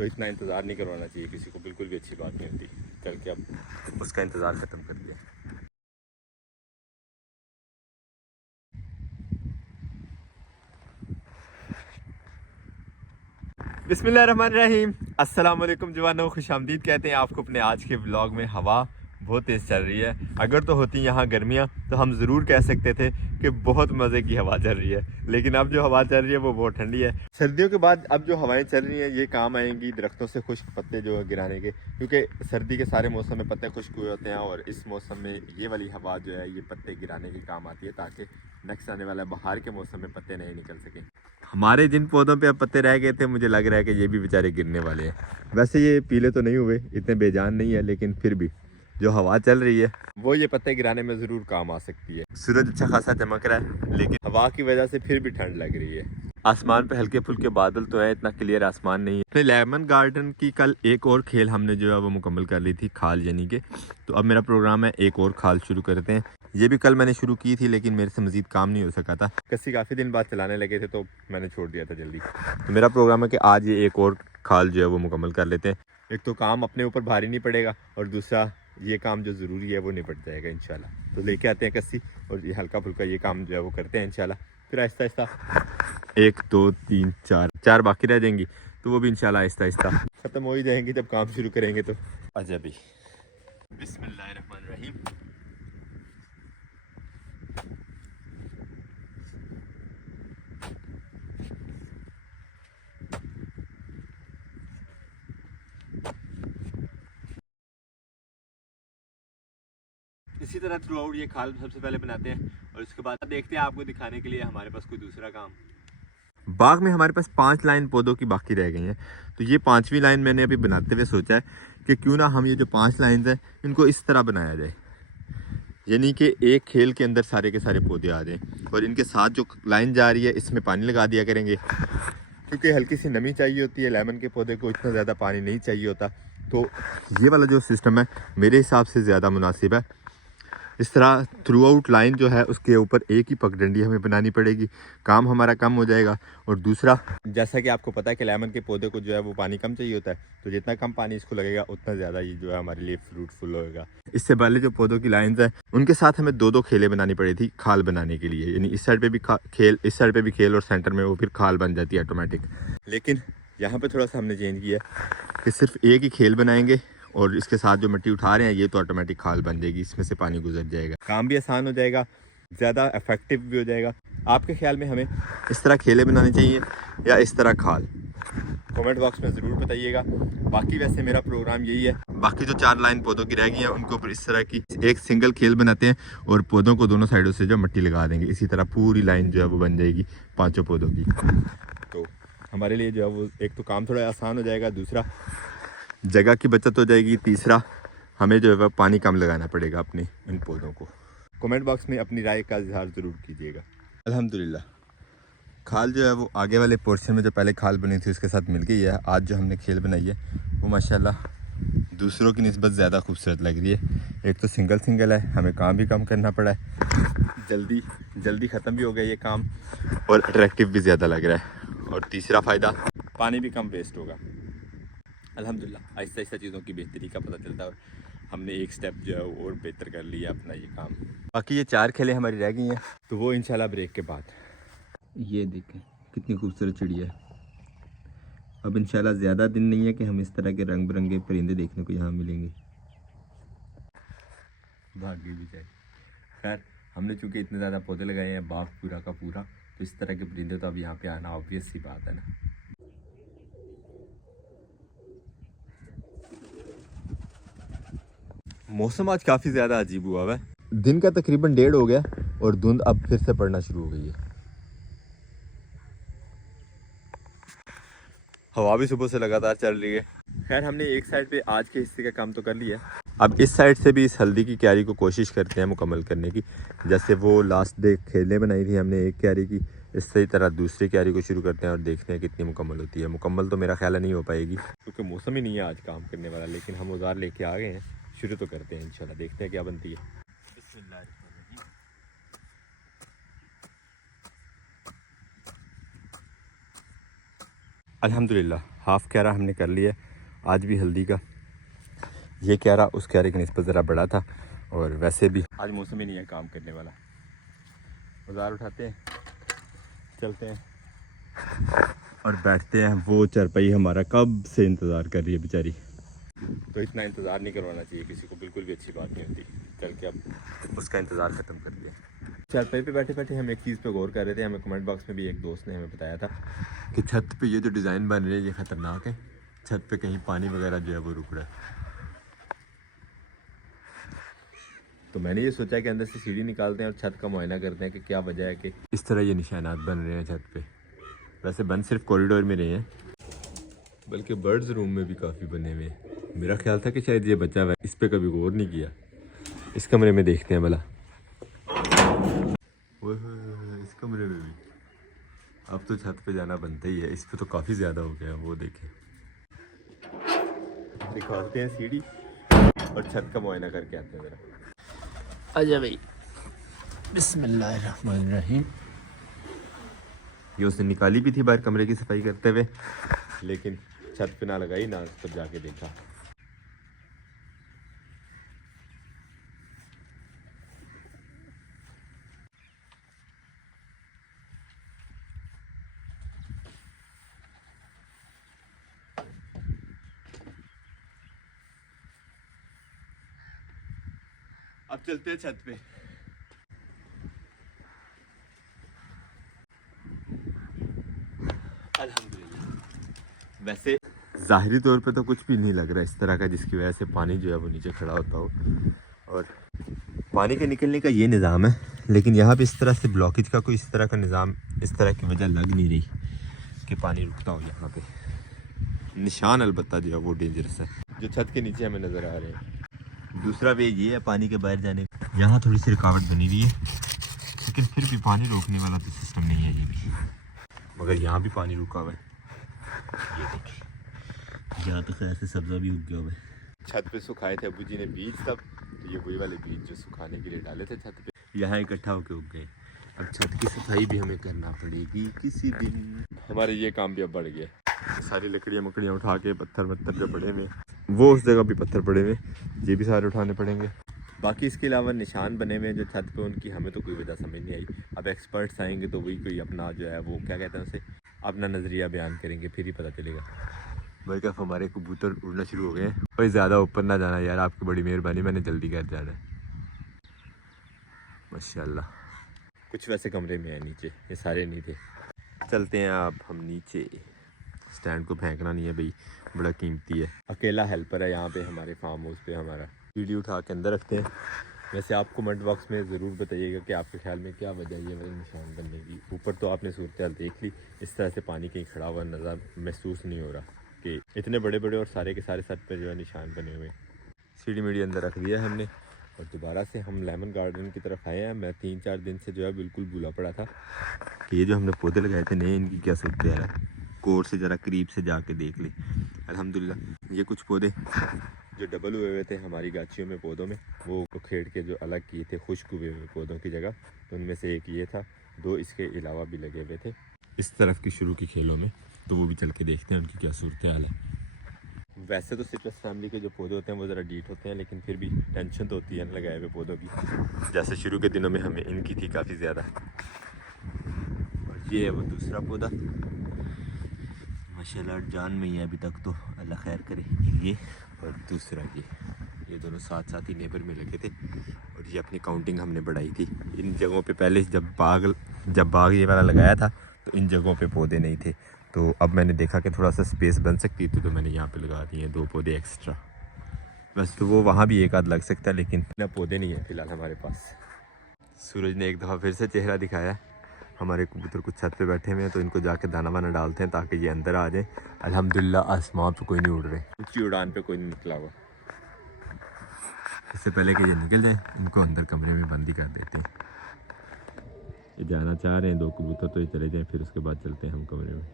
तो इतना इंतज़ार नहीं करवाना चाहिए किसी को, बिल्कुल भी अच्छी बात नहीं होती। चल के अब उसका इंतज़ार ख़त्म कर दिया। बिस्मिल्लाहिर्रहमानिर्रहीम, अस्सलाम वालेकुम जवानों, खुशामदीद कहते हैं आपको अपने आज के व्लॉग में। हवा बहुत तेज़ चल रही है। अगर तो होती यहाँ गर्मियाँ तो हम ज़रूर कह सकते थे कि बहुत मज़े की हवा चल रही है, लेकिन अब जो हवा चल रही है वो बहुत ठंडी है। सर्दियों के बाद अब जो हवाएं चल रही हैं ये काम आएंगी दरख्तों से खुश्क पत्ते जो गिराने के, क्योंकि सर्दी के सारे मौसम में पत्ते खुश्क हुए होते हैं और इस मौसम में ये वाली हवा जो है ये पत्ते गिराने के काम आती है, ताकि नेक्स्ट आने वाला बहार के मौसम में पत्ते नहीं निकल सकें। हमारे जिन पौधों पे अब पत्ते रह गए थे मुझे लग रहा है कि ये भी बेचारे गिरने वाले हैं। वैसे ये पीले तो नहीं हुए, इतने बेजान नहीं है, लेकिन फिर भी जो हवा चल रही है वो ये पत्ते गिराने में ज़रूर काम आ सकती है। सूरज अच्छा खासा चमक रहा है, लेकिन हवा की वजह से फिर भी ठंड लग रही है। आसमान पे हल्के फुल्के बादल तो है, इतना क्लियर आसमान नहीं है। अपने लेमन गार्डन की कल एक और खेल हमने जो है वो मुकम्मल कर ली थी, खाल यानी के। तो अब मेरा प्रोग्राम है एक और खाल शुरू करते हैं। ये भी कल मैंने शुरू की थी, लेकिन मेरे से मज़ीद काम नहीं हो सका था। कस्सी काफ़ी दिन बाद चलाने लगे थे तो मैंने छोड़ दिया था जल्दी। तो मेरा प्रोग्राम है कि आज ये एक और खाल जो है वो मुकम्मल कर लेते हैं। एक तो काम अपने ऊपर भारी नहीं पड़ेगा और दूसरा ये काम जो ज़रूरी है वो निपट जाएगा इंशाल्लाह। तो लेके आते हैं कस्सी और ये हल्का फुल्का ये काम जो है वो करते हैं इंशाल्लाह। फिर आहिस्ता आहिस्ता 1 2 3 4 बाकी रह जाएंगी, तो वो भी इंशाल्लाह आहिस्ता आहिस्ता ख़त्म हो ही जाएंगी जब काम शुरू करेंगे। तो अजबी बिस्मिल्लाहिर्रहमानिर्रहीम। इसी तरह थ्रू आउट ये खाल सबसे पहले बनाते हैं और उसके बाद देखते हैं आपको दिखाने के लिए हमारे पास कोई दूसरा काम। बाग में हमारे पास 5 लाइन पौधों की बाकी रह गई हैं, तो ये 5वीं लाइन मैंने अभी बनाते हुए सोचा है कि क्यों ना हम ये जो 5 लाइन हैं इनको इस तरह बनाया जाए, यानी कि एक खेल के अंदर सारे के सारे पौधे आ जाएं और इनके साथ जो लाइन जा रही है इसमें पानी लगा दिया करेंगे, क्योंकि हल्की सी नमी चाहिए होती है। लेमन के पौधे को इतना ज़्यादा पानी नहीं चाहिए होता, तो ये वाला जो सिस्टम है मेरे हिसाब से ज़्यादा मुनासिब है। इस तरह थ्रू आउट लाइन जो है उसके ऊपर एक ही पगडंडी हमें बनानी पड़ेगी, काम हमारा कम हो जाएगा। और दूसरा, जैसा कि आपको पता है कि लेमन के पौधे को जो है वो पानी कम चाहिए होता है, तो जितना कम पानी इसको लगेगा उतना ज़्यादा ये जो है हमारे लिए फ्रूटफुल होएगा। इससे पहले जो पौधों की लाइन्स हैं उनके साथ हमें 2-2 खेलें बनानी पड़ी थी खाल बनाने के लिए, यानी इस साइड पर भी खेल, इस साइड पर भी खेल और सेंटर में वो फिर खाल बन जाती है ऑटोमेटिक। लेकिन यहाँ पर थोड़ा सा हमने चेंज किया कि सिर्फ एक ही खेल बनाएंगे और इसके साथ जो मिट्टी उठा रहे हैं ये तो ऑटोमेटिक खाल बन जाएगी, इसमें से पानी गुजर जाएगा, काम भी आसान हो जाएगा, ज़्यादा इफेक्टिव भी हो जाएगा। आपके ख्याल में हमें इस तरह खेले बनाने चाहिए या इस तरह खाल? कमेंट बॉक्स में ज़रूर बताइएगा। बाकी वैसे मेरा प्रोग्राम यही है, बाकी जो 4 लाइन पौधों की रह गई हैं उनके ऊपर इस तरह की एक सिंगल खेल बनाते हैं और पौधों को दोनों साइडों से जो मिट्टी लगा देंगे, इसी तरह पूरी लाइन जो है वो बन जाएगी 5 पौधों की। तो हमारे लिए जो है वो एक तो काम थोड़ा आसान हो जाएगा, दूसरा जगह की बचत हो जाएगी, तीसरा हमें जो है वह पानी कम लगाना पड़ेगा अपने इन पौधों को। कमेंट बॉक्स में अपनी राय का इजहार ज़रूर कीजिएगा। अल्हम्दुलिल्लाह खाल जो है वो आगे वाले पोर्शन में जो पहले खाल बनी थी उसके साथ मिल गई है। आज जो हमने खेल बनाई है वो माशाल्लाह दूसरों की निस्बत ज़्यादा खूबसूरत लग रही है। एक तो सिंगल है, हमें काम भी कम करना पड़ा है, जल्दी ख़त्म भी हो गया ये काम और अट्रैक्टिव भी ज़्यादा लग रहा है। और तीसरा फ़ायदा, पानी भी कम वेस्ट होगा। अल्हम्दुलिल्लाह आहिस्ता आहिस्ता चीज़ों की बेहतरी का पता चलता है और हमने एक स्टेप जो है और बेहतर कर लिया अपना ये काम। बाकी ये 4 खेलें हमारी रह गई हैं, तो वो इंशाल्लाह ब्रेक के बाद। ये देखें कितनी खूबसूरत चिड़िया है। अब इंशाल्लाह ज़्यादा दिन नहीं है कि हम इस तरह के रंग बिरंगे परिंदे देखने को यहाँ मिलेंगे। भागी भी जाए। खैर हमने चूँकि इतने ज़्यादा पौधे लगाए हैं बाग पूरा का पूरा, तो इस तरह के परिंदे तो अब यहाँ पे आना ऑब्वियस सी बात है ना। मौसम आज काफ़ी ज़्यादा अजीब हुआ है। दिन का तकरीबन 1:30 हो गया और धुंध अब फिर से पड़ना शुरू हो गई है। हवा भी सुबह से लगातार चल रही है। खैर हमने एक साइड पे आज के हिस्से का काम तो कर लिया, अब इस साइड से भी इस हल्दी की क्यारी को कोशिश करते हैं मुकम्मल करने की। जैसे वो लास्ट डे खेलें बनाई थी हमने एक क्यारी की, इसी तरह दूसरी क्यारी को शुरू करते हैं और देखते हैं कितनी मुकम्मल होती है। मुकम्मल तो मेरा ख्याल नहीं हो पाएगी क्योंकि मौसम ही नहीं है आज काम करने वाला, लेकिन हम औजार लेके आ गए हैं, शुरू तो करते हैं इंशाल्लाह, देखते हैं क्या बनती है। अल्हम्दुलिल्लाह हाफ़ क्यारा हमने कर लिया आज भी हल्दी का। ये क्यारा उस क्यारे की निस्बत ज़रा बड़ा था और वैसे भी आज मौसम ही नहीं है काम करने वाला। बाज़ार उठाते हैं, चलते हैं और बैठते हैं। वो चरपाई हमारा कब से इंतज़ार कर रही है बेचारी। तो इतना इंतज़ार नहीं करवाना चाहिए किसी को, बिल्कुल भी अच्छी बात नहीं होती। चल के अब उसका इंतज़ार ख़त्म कर दिया। चारपाई पे बैठे बैठे हम एक चीज़ पे गौर कर रहे थे। हमें कमेंट बॉक्स में भी एक दोस्त ने हमें बताया था कि छत पे ये जो डिज़ाइन बन रही है ये ख़तरनाक है। छत पे कहीं पानी वगैरह जो है वो रुक रहा है। तो मैंने ये सोचा कि अंदर से सीढ़ी निकालते हैं और छत का मुआयना करते हैं कि क्या वजह है कि इस तरह ये निशानात बन रहे हैं छत पे। वैसे बन सिर्फ कॉरिडोर में रहे हैं, बल्कि बर्ड्स रूम में भी काफ़ी बने हुए हैं। मेरा ख्याल था कि शायद ये बचा हुआ है, इस पर कभी गौर नहीं किया। इस कमरे में देखते हैं भला। ओए इस कमरे में भी अब तो छत पे जाना बनता ही है। इस पे तो काफ़ी ज़्यादा हो गया। वो देखें, निकालते हैं सीढ़ी और छत का मुआयना करके आते हैं ज़रा। आजा भाई, बिस्मिल्लाहिर्रहमानिर्रहीम। ये उसने निकाली भी थी बाहर कमरे की सफाई करते हुए, लेकिन छत पे ना लगाई ना उस पर जाके देखा। अब चलते हैं छत पे। अल्हम्दुलिल्लाह वैसे ज़ाहिरी तौर पे तो कुछ भी नहीं लग रहा इस तरह का जिसकी वजह से पानी जो है वो नीचे खड़ा होता हो। और पानी के निकलने का ये निज़ाम है, लेकिन यहाँ पे इस तरह से ब्लॉकेज का कोई इस तरह का निज़ाम, इस तरह की वजह लग नहीं रही कि पानी रुकता हो यहाँ पे। निशान अलबत्ता जो है वो डेंजरस है जो छत के नीचे हमें नज़र आ रहे हैं। दूसरा वे ये है पानी के बाहर जाने, यहाँ थोड़ी सी रुकावट बनी हुई है, लेकिन फिर भी पानी रोकने वाला तो सिस्टम नहीं है ये भी। मगर यहाँ भी पानी रुका हुआ है। ये देखिए, यहाँ तो खैर से सब्ज़ा भी उग गया हुआ है। छत पे सुखाए थे अबू जी ने बीज सब, तो ये वही वाले बीज जो सुखाने के लिए डाले थे छत पे, यहाँ इकट्ठा होके उग गए। अब छत की सफाई भी हमें करना पड़ेगी किसी दिन। हमारे ये काम भी अब बढ़ गया। सारी लकड़ियाँ मकड़ियाँ उठा के, पत्थर वत्थर जो पड़े हुए, वो उस जगह भी पत्थर पड़े हुए, ये भी सारे उठाने पड़ेंगे। बाकी इसके अलावा निशान बने हुए हैं जो छत पे, उनकी हमें तो कोई वजह समझ नहीं आई। अब एक्सपर्ट्स आएंगे तो वही कोई अपना जो है वो क्या कहते हैं उसे, अपना नज़रिया बयान करेंगे, फिर ही पता चलेगा। भाई कब हमारे कबूतर उड़ना शुरू हो गए हैं। कोई ज़्यादा ऊपर ना जाना यार, आपकी बड़ी मेहरबानी, मैंने जल्दी कर जाना है। माशाल्लाह कुछ वैसे कमरे में है नीचे, ये सारे नहीं थे। चलते हैं अब हम नीचे। स्टैंड को फेंकना नहीं है भाई, बड़ा कीमती है। अकेला हेल्पर है यहाँ पे हमारे फार्म हाउस पे। हमारा वीडियो उठा के अंदर रखते हैं। वैसे आप कमेंट बॉक्स में ज़रूर बताइएगा कि आपके ख्याल में क्या वजह है ये वाले निशान बनने की। ऊपर तो आपने सूरत हाल देख ली, इस तरह से पानी कहीं खड़ा हुआ नज़र महसूस नहीं हो रहा कि इतने बड़े बड़े और सारे के सारे छत पर जो है निशान बने हुए। सीढ़ी मीडी अंदर रख दिया है हमने और दोबारा से हम लेमन गार्डन की तरफ आए हैं। मैं 3-4 दिन से जो है बिल्कुल भूला पड़ा था कि ये जो हमने पौधे लगाए थे नए, इनकी क्या सूरत है। कोर से ज़रा करीब से जाके देख ली। अल्हम्दुलिल्लाह ये कुछ पौधे जो डबल हुए हुए थे हमारी गाछियों में पौधों में, वो खेड़ के जो अलग किए थे खुश्क हुए हुए पौधों की जगह, तो उनमें से एक ये था। 2 इसके अलावा भी लगे हुए थे इस तरफ की शुरू की खेलों में, तो वो भी चल के देखते हैं उनकी क्या सूरत हाल है। वैसे तो सिट्रस फैमिली के जो पौधे होते हैं वो ज़रा डीट होते हैं, लेकिन फिर भी टेंशन तो होती है लगाए हुए पौधों की। जैसे शुरू के दिनों में हमें इनकी थी काफ़ी ज़्यादा। और ये है वो दूसरा पौधा, माशाल्लाह जान में ही है अभी तक, तो अल्लाह खैर करे। ये और दूसरा ये दोनों साथ साथ ही नेबर में लगे थे। और ये अपनी काउंटिंग हमने बढ़ाई थी। इन जगहों पे पहले जब बाग ये वाला लगाया था तो इन जगहों पे पौधे नहीं थे, तो अब मैंने देखा कि थोड़ा सा स्पेस बन सकती थी, तो मैंने यहाँ पे लगा दिए 2 पौधे एक्स्ट्रा। वैसे तो वो वहाँ भी एक आध लग सकता है, लेकिन इतना पौधे नहीं है फ़िलहाल हमारे पास। सूरज ने एक दफ़ा फिर से चेहरा दिखाया। हमारे कबूतर कुछ छत पे बैठे हुए हैं, तो इनको जाके दाना वाना डालते हैं ताकि ये अंदर आ जाए। अल्हम्दुलिल्लाह आसमान पे कोई नहीं उड़ रहे, ऊंची उड़ान पे कोई नहीं निकला हुआ। इससे पहले कि ये निकल जाए इनको अंदर कमरे में बंद ही कर देते हैं। ये जाना चाह रहे हैं 2 कबूतर, तो ये चले जाएँ, फिर उसके बाद चलते हैं हम कमरे में।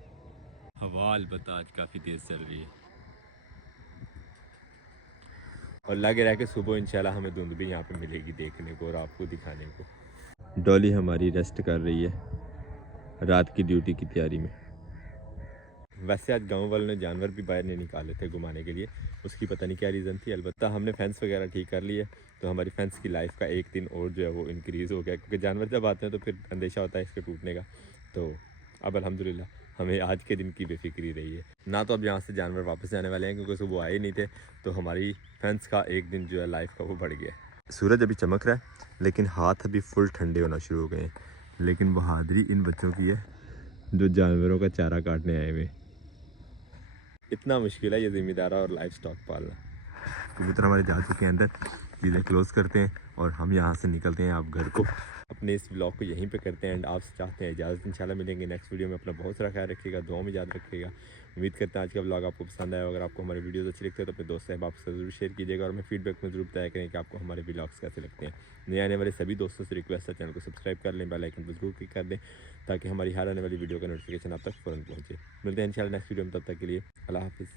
हवा अलबत्ता आज काफ़ी तेज़ चल रही है और लगे रह के सुबह इंशाल्लाह हमें धुंध भी यहाँ पे मिलेगी देखने को और आपको दिखाने को। डॉली हमारी रेस्ट कर रही है रात की ड्यूटी की तैयारी में। वैसे आज गांव वालों ने जानवर भी बाहर नहीं निकाले थे घुमाने के लिए, उसकी पता नहीं क्या रीज़न थी। अलबत्ता हमने फेंस वगैरह ठीक कर ली है, तो हमारी फेंस की लाइफ का एक दिन और जो है वो इंक्रीज़ हो गया, क्योंकि जानवर जब आते हैं तो फिर अंदेशा होता है इसके टूटने का। तो अब अल्हम्दुलिल्लाह हमें आज के दिन की बेफिक्री रही है ना। तो अब यहाँ से जानवर वापस जाने वाले हैं, क्योंकि सुबह आए नहीं थे, तो हमारी फेंस का एक दिन जो है लाइफ का वो बढ़ गया है। सूरज अभी चमक रहा है, लेकिन हाथ अभी फुल ठंडे होना शुरू हो गए हैं। लेकिन बहादुरी इन बच्चों की है जो जानवरों का चारा काटने आए हुए। इतना मुश्किल है ये ज़िम्मेदारा और लाइफ स्टॉक पालना। कबूतर हमारे जा चुके हैं अंदर, चीज़ें क्लोज़ करते हैं और हम यहाँ से निकलते हैं आप घर को। अपने इस ब्लॉग को यहीं पे करते हैं एंड आपसे चाहते हैं इजाज़त। इंशाल्लाह मिलेंगे नेक्स्ट वीडियो में। अपना बहुत सारा ख्याल रखिएगा, दुआ में याद रखिएगा। उम्मीद करते हैं आज का ब्लॉग आपको पसंद आया। अगर आपको हमारे वीडियोस अच्छे लगते हैं तो अपने दोस्त साहब आपसे ज़रूर शेयर कीजिएगा और हमें फीडबैक में ज़रूर बताया करें कि आपको हमारे ब्लॉग्स कैसे लगते हैं। नए आने वाले सभी दोस्तों से रिक्वेस्ट है, चैनल को सब्सक्राइब कर लें, बेल आइकन पर जरूर क्लिक कर दें, ताकि हमारी हर आने वाली वीडियो का नोटिफिकेशन आप तक फ़ौरन पहुँचे। मिलते हैं इंशाल्लाह नेक्स्ट वीडियो में, तब तक के लिए अल्लाह हाफ़िज़।